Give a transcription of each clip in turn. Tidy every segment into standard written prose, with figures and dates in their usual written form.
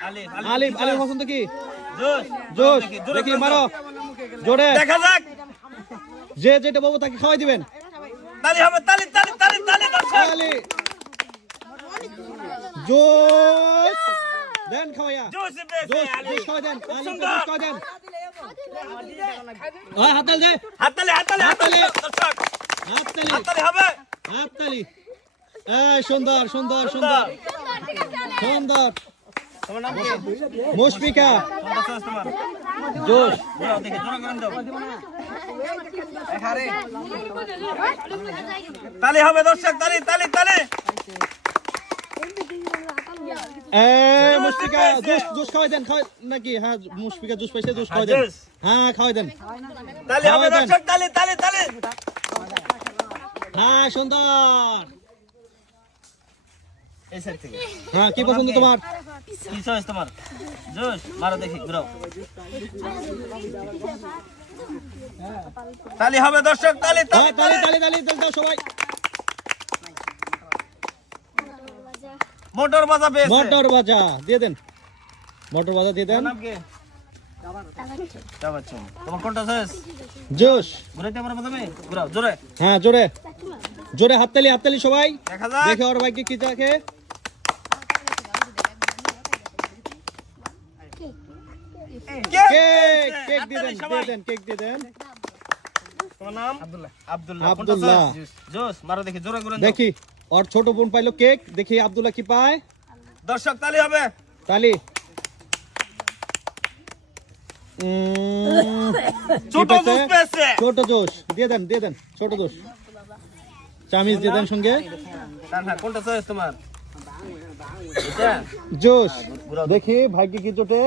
আলিফ আলিফ পছন্দ কি জোশ দেখি মারো জোরে দেখা যাক যে যেটা বলবো তাকে খাওয়াই দিবেন তালি হবে তালি তালি তালি তালি দর্শক তালি জোশ দেন খাওয়াইয়া জোশ পেয়েছে জোশ আলী জোশ খাওয়াই দেন আলিফ সুন্দর। জোশ খাওয়াই দেন হাততালি দে হাততালি হাততালি হাততালি দর্শক হাততালি হাততালি হবে হাততালি এই সুন্দর সুন্দর সুন্দর সুন্দর তোমার নাম কি মুশফিকা কোনটা চয়েস তোমার জোশ বুড়াও দেখে জোরে করেন দাও তালি হবে দর্শক তালি তালি তালি এই মুশফিকা জুস জুস খাওয়াই দেন খাওয়াই নাকি হ্যাঁ মুশফিকা জুস পাইছে জুস খাওয়াই দেন হ্যাঁ খাওয়াই দেন তালি হবে দর্শক তালি তালি তালি হ্যাঁ সুন্দর এই সাইড থেকে হ্যাঁ কি পছন্দ তোমার কি চয়েস তোমার জোশ মারো দেখি ঘুরাও তালি হবে দর্শক তালি হ্যাঁ তালি তালি তালি তালি তালি দাও সবাই মোটর বাজা পেয়েছে মোটর বাজা দিয়ে দেন মোটর বাজা দিয়ে দেন নাম কি তাবাচ্চুম তোমার কোনটা চয়েস জোশ ঘুরাইতে পারবে তুমি ঘুরাও জোরে হ্যাঁ জোরে জোরে হাততালি সবাই দেখা যাক দেখে ওর ভাইকে কি দেখে কেক কেক দিয়ে দেন কেক দিয়ে দেন তোমার নাম আব্দুল্লাহ আব্দুল্লাহ আব্দুল্লাহ জোশ মারো দেখি জোরে ঘুরান দেখি ওর ছোট বোন পাইলো কেক দেখি আব্দুল্লাহ কি পায় দর্শক তালি হবে তালি ছোট জোশ পেয়েছে ছোট জোশ দিয়ে দেন ছোট জোশ চামিচ দিয়ে দেন সঙ্গে তানহা কোনটা চয়েস তোমার এটা জোশ দেখি ভাগ্যে কি জোটে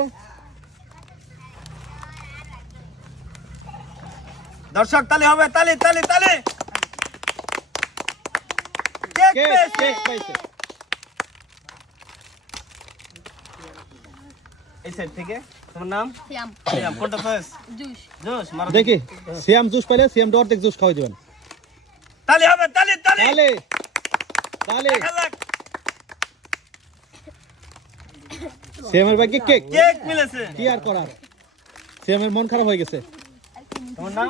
দর্শক তালি হবে তালি তালি তালি কেক কেক পেয়েছে কেক পাইছে এই সাইড থেকে তোমার নাম সিয়াম কোনটা চয়েস জোশ মারো দেখি সিয়াম জুস পাইলে সিয়াম অর্ধেক জুস খাওয়াই দিবেন তালি হবে তালি তালি তালে তালে দেখা যাক সিয়ামের ভাগ্যে কেক কেক মিলেছে কি আর করার সিয়ামের মন খারাপ হয়ে গেছে তোমার নাম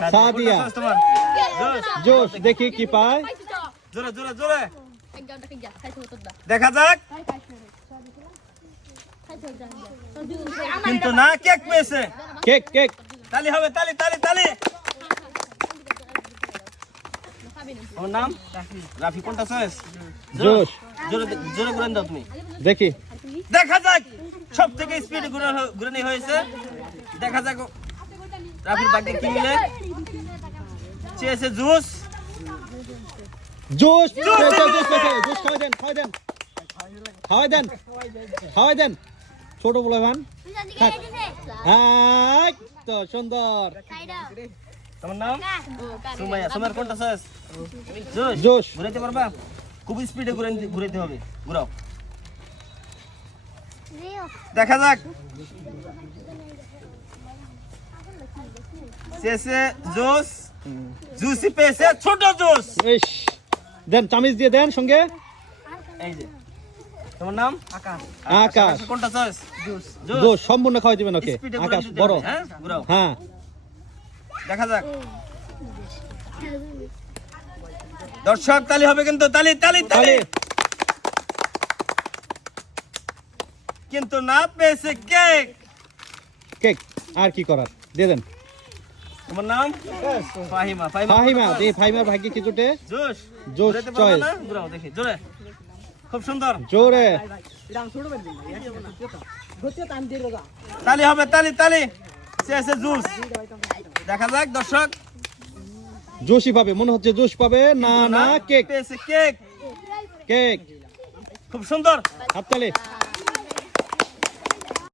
সাদিয়া কোনটা চয়েস তোমার জোশ দেখি কি পায় জোরে জোরে জোরে দেখা যাক কিন্তু না কেক পেয়েছে কেক কেক তালি হবে তালি তালি তালি তোমার নাম রাফি কোনটা চয়েস জোশ জোরে জোরে ঘুরান দাও তুমি দেখি দেখা যাক সব থেকে স্পিড ঘুরানি হয়েছে দেখা যাক রাফির বাকি কি মিলে চেয়েছে জুস জুস জুস পেছে জুস খাওয়াই দেন ছোট বলে ভান হ্যাঁ তো সুন্দর তোমার নাম সুমাইয়া তোমার কোনটা চয়েস জুস জুস ঘুরাইতে পারবা খুব স্পিডে ঘুরাইতে হবে ঘুরাও দেখা যাক চেয়েছে জুস জুসি পেয়েছে ছোট জুস ইস দেন চামিচ দিয়ে দেন সঙ্গে এই যে তোমার নাম আকাশ কোনটা চয়েস জুস জুস সম্পূর্ণ খাওয়াই দিবেন ওকে স্পিডে আকাশ বড় হ্যাঁ ঘুরাও হ্যাঁ দেখা যাক দর্শক তালি হবে কিন্তু তালি তালি তালি তালে কিন্তু না পেয়েছে কেক কেক আর কি করার দিয়ে দেন তোমার নাম ফাহিমা ফাহিমা এই ফাহিমার ভাগ্যে কি জোটে জোশ জোশ ঘুরাইতে পারবে চয়েস না? ঘুরাও দেখি জোরে খুব সুন্দর জোরে তালি হবে তালি তালি চেয়েছে জুস দেখা যাক দর্শক জুসই পাবে মনে হচ্ছে জুস পাবে না না কেক পেয়েছে কেক কেক খুব সুন্দর হাততালি